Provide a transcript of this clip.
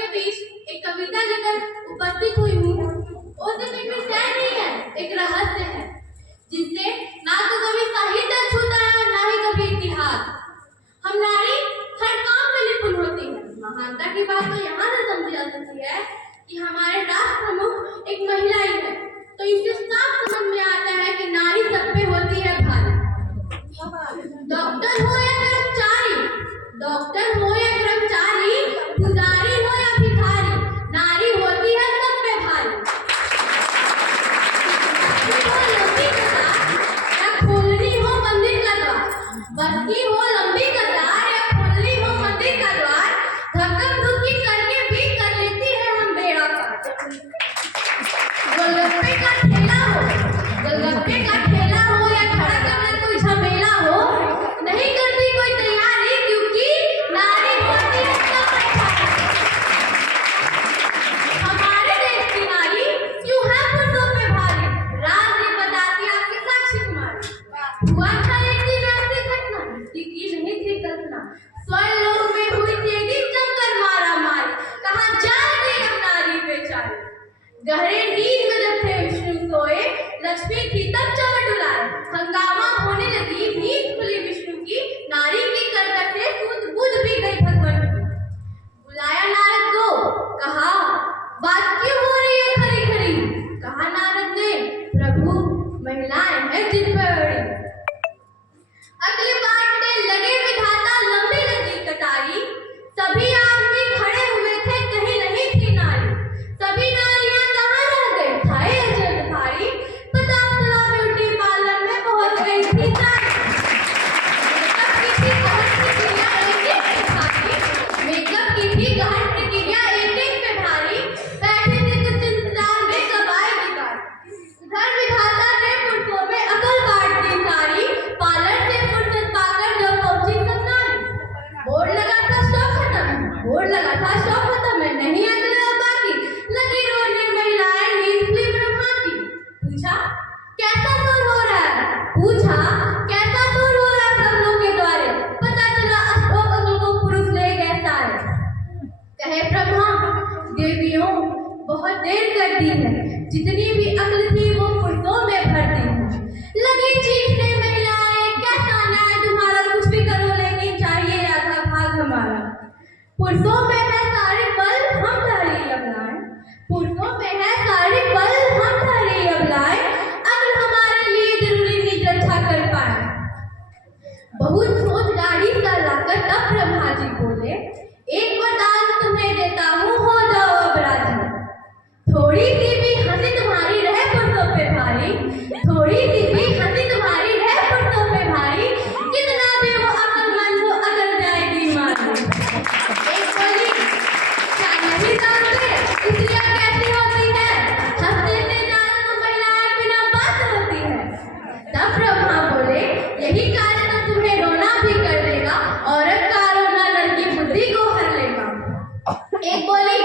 सबके बीच एक कविता लेकर उपस्थित हुई हूँ। उससे कोई विषय नहीं है, एक रहस्य है जिससे ना तो कभी साहित्य छूता है ना ही कभी इतिहास। हम नारी हर काम में निपुण होती है। महानता की बात तो यहाँ से समझी जा सकती है कि हमारे राष्ट्र प्रमुख एक महिला ही है, तो इससे साफ समझ में आता है कि नारी सब पे होती है भारी। डॉक्टर हो या कर्मचारी, पुजारी हो या भिखारी, नारी होती है सब पे भारी। खोलनी हो मंदिर का द्वार, बस्ती हो लंबी कतार या खोलनी हो मंदिर का द्वार, धक्कम धुक्की करके भी कर लेती है हम बेड़ा पार। गोलगप्पे का ठेला हो या खड़ा करना कोई झमेला हो, नहीं करती कोई तैयारी क्योंकि नारी होती है सब पे भारी। हमारे देश की नारी क्यों है पुरुषों पे भारी, राज ने बताती आपकी साक्षी कुमारी। हुआ था एक दिन ऐसी घटना जिसकी नहीं थी कल्पना, स्वर्ण लोक में हुई थी एक दिन जमकर मारा मारी, कहाँ जाएगी हम नारी बेचारी। गहरे नींद में जब थे विष्णु सोए, लक्ष्मी थी तब चमट डुलाए, हंगामा होने लगी नींद खुली विष्णु की, नारी की करकट से सूझ बूझ भी गई भगवान की। बुलाया नारद को, कहा बात क्यों हो रही है खरी खरी, कहा नारद ने प्रभु महिलाएं हैं जिन पर अड़ी। अगली बात लगे विधाता लंबी लगी कटारी, सभी आदमी खड़े हुए थे कहीं नहीं थी नारी, सभी नारियां कहाँ रह गई खाए अजब भारी, पता चला ब्यूटी पार्लर में पहुंच गई थी सारी। मेकअप की थी गहन प्रक्रिया एक एक पे भारी, बैठे थे कुछ इंतजार में कब आएगी बारी। उधर विधाता ने पुरुषों में अकल बांट दी सारी, पार्लर से फुर्सत पाकर जब पहुंची सब नारी। बोर्ड लगा था शौक खत्म है नहीं अगला बाकी, लगी रोने महिलाएं नींद हुई ब्रह्मा की। पूछा कैसा सुर हो रहा है सपनों के द्वारे, पता चला अशोक अकल को पुरुष ले गए सारे। कहे ब्रह्मा देवियों बहुत देर कर दी है, जितनी भी अकल थी वो पुरुषों में भर दी है। लगी चीखने महिलाएं कैसा न्याय तुम्हारा, कुछ भी करो लेकिन चाहिए आधा भाग हमारा। पुरुषों में है सारे बल हम ठहरी अबलाएं, पुरुषों में है सारे बल हम ठहरी अबलाएं, अगर हमारे लिए जरूरी नहीं रक्षा कर पाए। बहुत सोच गाड़ी कर लाकर तब ब्रह्मा जी बोले, एक वरदान तुम्हें देता हूँ हो जाओ अब राजी। थोड़ी सी भी हंसी तुम्हारी रहे पुरुषों पे भारी, थोड़ी सी भी हंसी तुम्हारी रहे पुरुषों पे भारी, कितना भी वो अकलमंद हो अकल जाएगी मारी। एक बोली क्या नहीं जानते स्त्रियां कैसी होती है, हंसने से जान तो महिलाएं बिना बात होती है। तब ब्रह्मा बोले यही कार्य तो तुम्हें रोना भी कर देगा, औरत का रोना नर की बुद्धि को हर लेगा। एक बोली